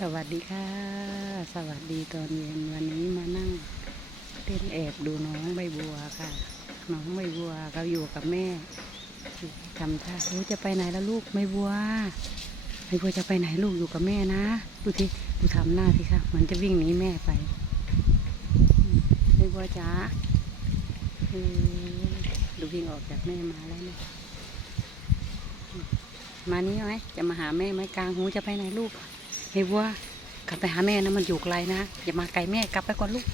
สวัสดีค่ะ สวัสดีตอนเย็นวันนี้มานั่งเล่นแอบดูน้องใบบัวค่ะ น้องใบบัวเขาอยู่กับแม่ทำท่าโอ้จะไปไหนแล้วลูกใบบัวใบบัวจะไปไหนลูกอยู่กับแม่นะดูทีดูทำหน้าสิค่ะเหมือนจะวิ่งหนีแม่ไปใบบัวจ๋าดูวิ่งออกจากแม่มาแล้วนี่ยอืมมานี่ไหมจะมาหาแม่ไหมกลางหูจะไปไหนลูก เฮ้ยบัวกลับไปหาแม่นะมันอยู่ไกลนะอย่ามาไกลแม่กลับไปก่อนลูก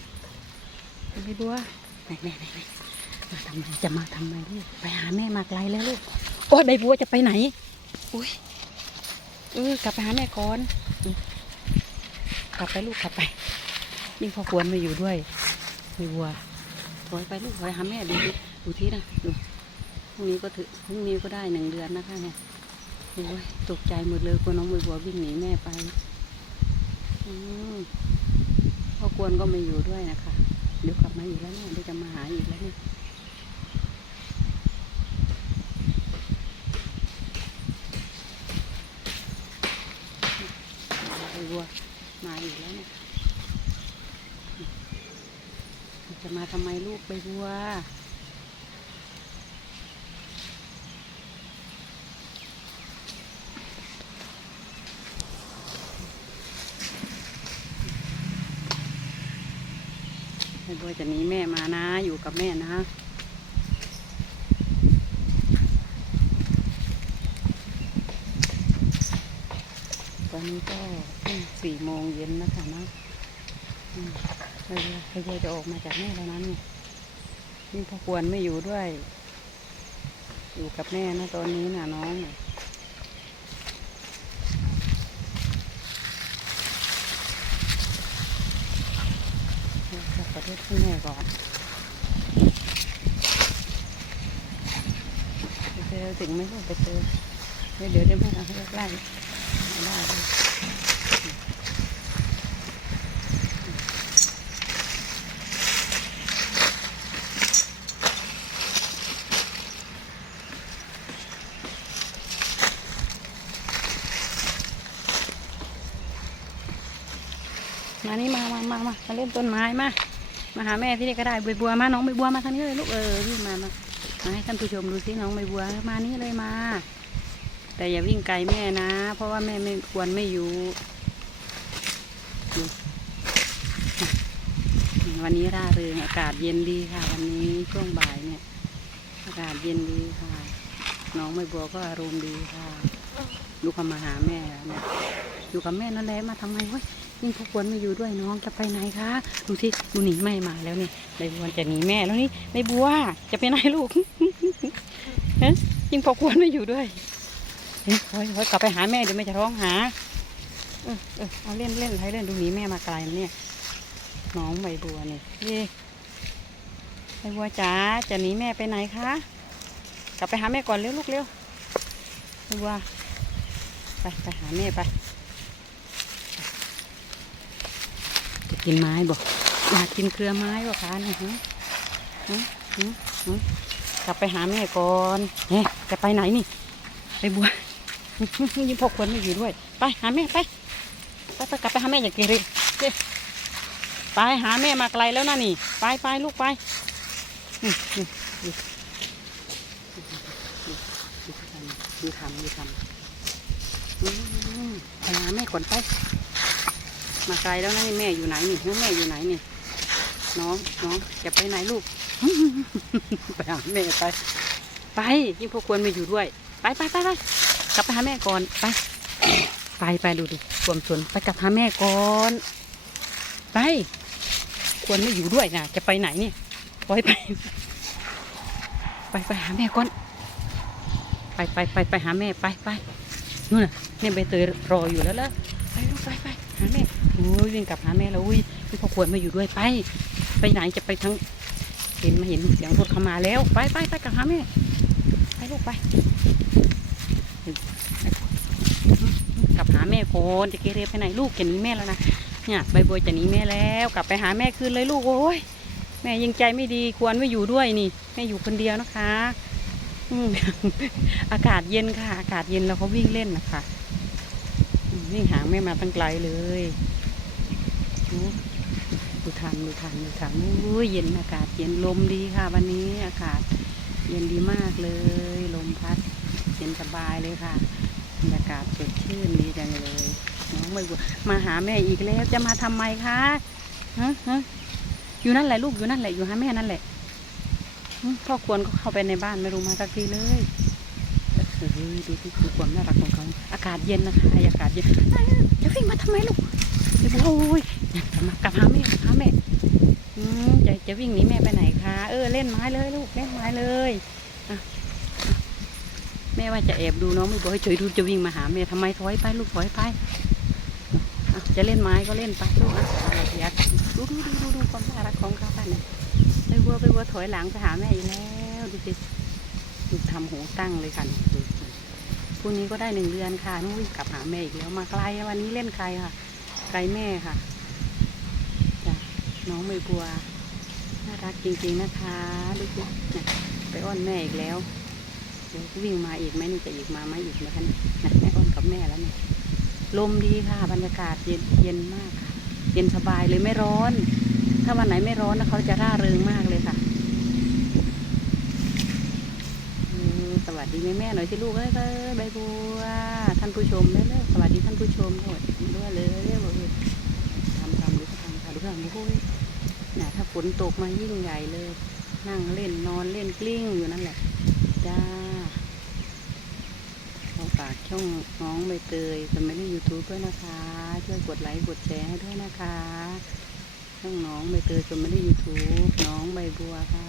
เฮ้ยบัวไหนไหนไหนมาทำไมจะมาทำไมลูกไปหาแม่มาไกลแล้วลูกโอ้ยใบบัวจะไปไหนอุ้ยเออกลับไปหาแม่ก่อนอกลับไปลูกกลับไปยิ่งพ่อควรมาอยู่ด้วยใบบัวถอยไปลูกถอยหาแม่ดูดูที่นะดูพรุ่งนี้ก็ถึงพรุ่งนี้ก็ได้หนึ่งเดือนนะคะเนี่ยโอ้ยตกใจหมดเลยกลัวน้องใบบัววิ่งหนีแม่ไป พ่อกวนก็ไม่อยู่ด้วยนะคะ เดี๋ยวกลับมาอีกแล้วเนี่ยเดี๋ยวจะมาหาอีกแล้วเนี่ยวัวมาอีกแล้วเนี่ยจะมาทำไมลูกใบบัว ใบบัวจะหนีแม่มานะ อยู่กับแม่นะตอนนี้ก็สี่โมงเย็นนะคะนะอืมใบบัวใบบัวจะออกมาจากแม่แล้วนะนี่นี่พ่อควรไม่อยู่ด้วย อยู่กับแม่นะตอนนี้นะน้องน่ะเดี๋ยว ขอโทษที่แม่ก่อนไปเจอถึงไม่ลูกไปเจอเดี๋ยวเดี๋ยวเดี๋ยวแม่เอาให้ไล่เอาได้ได้มานี่มามามามามาเล่นต้นไม้มา มาหาแม่ที่นี่ก็ได้ใบบัวมาน้องใบบัวมาทางนี้เลยลูกเออวิ่งมามามาให้ท่านผู้ชมดูสิน้องใบบัวมานี่เลยมา แต่อย่าวิ่งไกลแม่นะ เพราะว่าแม่ไม่ควรไม่อยู่ดูวันนี้ร่าเริงอากาศเย็นดีค่ะ วันนี้ช่วงบ่ายเนี่ย อากาศเย็นดีค่ะ น้องใบบัวก็อารมณ์ดีค่ะ ลูกเขามาหาแม่เนี่ยอยู่กับแม่นั่นแหละมาทำไมว้ ยนี่พวกควรมาอยู่ด้วยน้องจะไปไหนคะดูสิดูหนีแม่มาแล้วนี่ใบบัวจะหนีแม่แล้วนี่ใบบัวจะไปไหนลูกฮะยิ่งพอควรม่อยู่ด้วยเฮ้ยเฮ้ยกลับไปหาแม่เดี๋ยวแม่จะร้องหาเออเออเอาเล่นเล่นอะไรเล่นดูหนีแม่มาไกลนะเนี่ยน้องใบบัวเนี่ยเย่ใบบัวจ๋าจะหนีแม่ไปไหนคะกลับไปหาแม่ก่อนเร็วลูกเร็วใบบัวไปไปหาแม่ไป จะ กินไม้บอกอยากกินเครือไม้บอกคะเนี่ยฮะฮะฮะฮะกลับไปหาแม่ก่อนเฮ้จะไปไหนนี่ ไปบัวยิ่งพกคนไม่อยู่ด้วย ไปหาแม่ไปไปไปกลับไปหาแม่อย่าเกเรเจ้ไปหาแม่มาไกลแล้วนะนี่ ไปไปลูกไปดูทำดูทำไปหาแม่ก่อนไป มาไกลแล้วนะนี่แม่อยู่ไหนนี่แม่อยู่ไหนนี่น้องน้องจะไปไหนลูก ไปหาแม่ไป ไปยิ่งพวกควรมาอยู่ด้วย ไปไปไปไปกลับไปหาแม่ก่อนไป ไปไปดูดิความสนไปกลับหาแม่ก่อนไป ควรไม่อยู่ด้วยนะจะไปไหนเนี่ยปล่อยไป ไปไปหาแม่ก่อน ไปไปไปไปหาแม่ไปไปนู่นน่ะแม่ใบเตยรออยู่แล้วล่ะไปลูกไปไปหาแม่ อ้ยวิ่งกลับหาแม่แล้วอุ้ยพี่พ่อควรมาอยู่ด้วยไป ไปไหนจะไปทั้งเห็นมาเห็นเสียงรถเข้ามาแล้ว ไปไปไปกลับหาแม่ไปลูกไปกลับหาแม่โคนจะเกเรไปไหนลูกจะหนีแม่แล้วนะเนี่ยใบบัวจะหนีแม่แล้ว กลับไปหาแม่คืนเลยลูกโอ้ยแม่ยังใจไม่ดีควรไม่อยู่ด้วยนี่แม่อยู่คนเดียวนะคะอือากาศเย็นค่ะ อากาศเย็นแล้วเขาวิ่งเล่นนะคะวิ่งหาแม่มาตั้งไกลเลย ดูทันดูทันดูทันอู้ยเย็นอากาศเย็นลมดีค่ะ วันนี้อากาศเย็นดีมากเลย ลมพัดเย็นสบายเลยค่ะบรรยากาศสดชื่นดีจังเลยน้องใบบัวมาหาแม่อีกแล้วจะมาทำไมคะฮะฮะอยู่นั่นแหละลูกอยู่นั่นแหละอยู่หาแม่นั่นแหละพ่อควรก็เข้าไปในบ้านไม่รู้มาสักทีเลยเฮ้ยดูที่คือความน่ารักของเขาอากาศเย็นนะคะอากาศเย็นเอ้ยจะวิ่งมาทำไมลูกโอ้ย กลับหาแม่หาแม่จะจะวิ่งหนีแม่ไปไหนคะ เออเล่นไม้เลยลูกเล่นไม้เลยแม่ว่าจะแอบดูน้องไม่บอกให้ช่วยดูจะวิ่งมาหาแม่ทำไมถอยไปลูกถอยไปจะเล่นไม้ก็เล่นไปลูกอะอยากดูดูดูดูดูความน่ารักของเขาค่ะเนี่ยไปวัวไปวัวถอยหลังไปหาแม่อีกแล้วดูสิดูทำหูตั้งเลยค่ะนี่ดูดูพรุ่นี้ก็ได้หนึ่งเดือนค่ะนุ้ยกลับหาแม่อีกแล้วมาไกลวันนี้เล่นไกลค่ะ ไกลแม่ค่ะ น้องใบบัว น่ารักจริงๆนะคะดูสิเนี่ยไปอ้อนแม่อีกแล้วเดี๋ยววิ่งมาอีกไหมนี่จะอีกมาไหมอีกไหมคะนี่นะแม่อ้อนกับแม่แล้วเนี่ยลมดีค่ะ บรรยากาศเย็นเย็นมากค่ะ เย็นสบายเลยไม่ร้อน ถ้าวันไหนไม่ร้อนนะเขาจะร่าเริงมากเลยค่ะสวัสดีแม่แม่หน่อยสิลูกเอ้ยใบบัวท่านผู้ชมเร็วๆสวัสดีท่านผู้ชมด้วยด้วยเลยเร็วเลยทำทำดูทำค่ะดูทำดูโอ้ย น่ะถ้าฝนตกมายิ่งใหญ่เลย นั่งเล่นนอนเล่นกลิ้งอยู่นั่นแหละ จ้าขอฝากช่องน้องใบเตยสมัยในยูทูบด้วยนะคะ ช่วยกดไลค์กดแชร์ให้ด้วยนะคะ ช่องน้องใบเตยสมัยในยูทูบน้องใบบัวค่ะ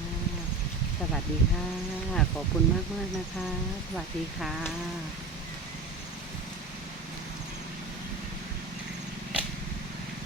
สวัสดีค่ะ ขอบคุณมากมากนะคะ สวัสดีค่ะ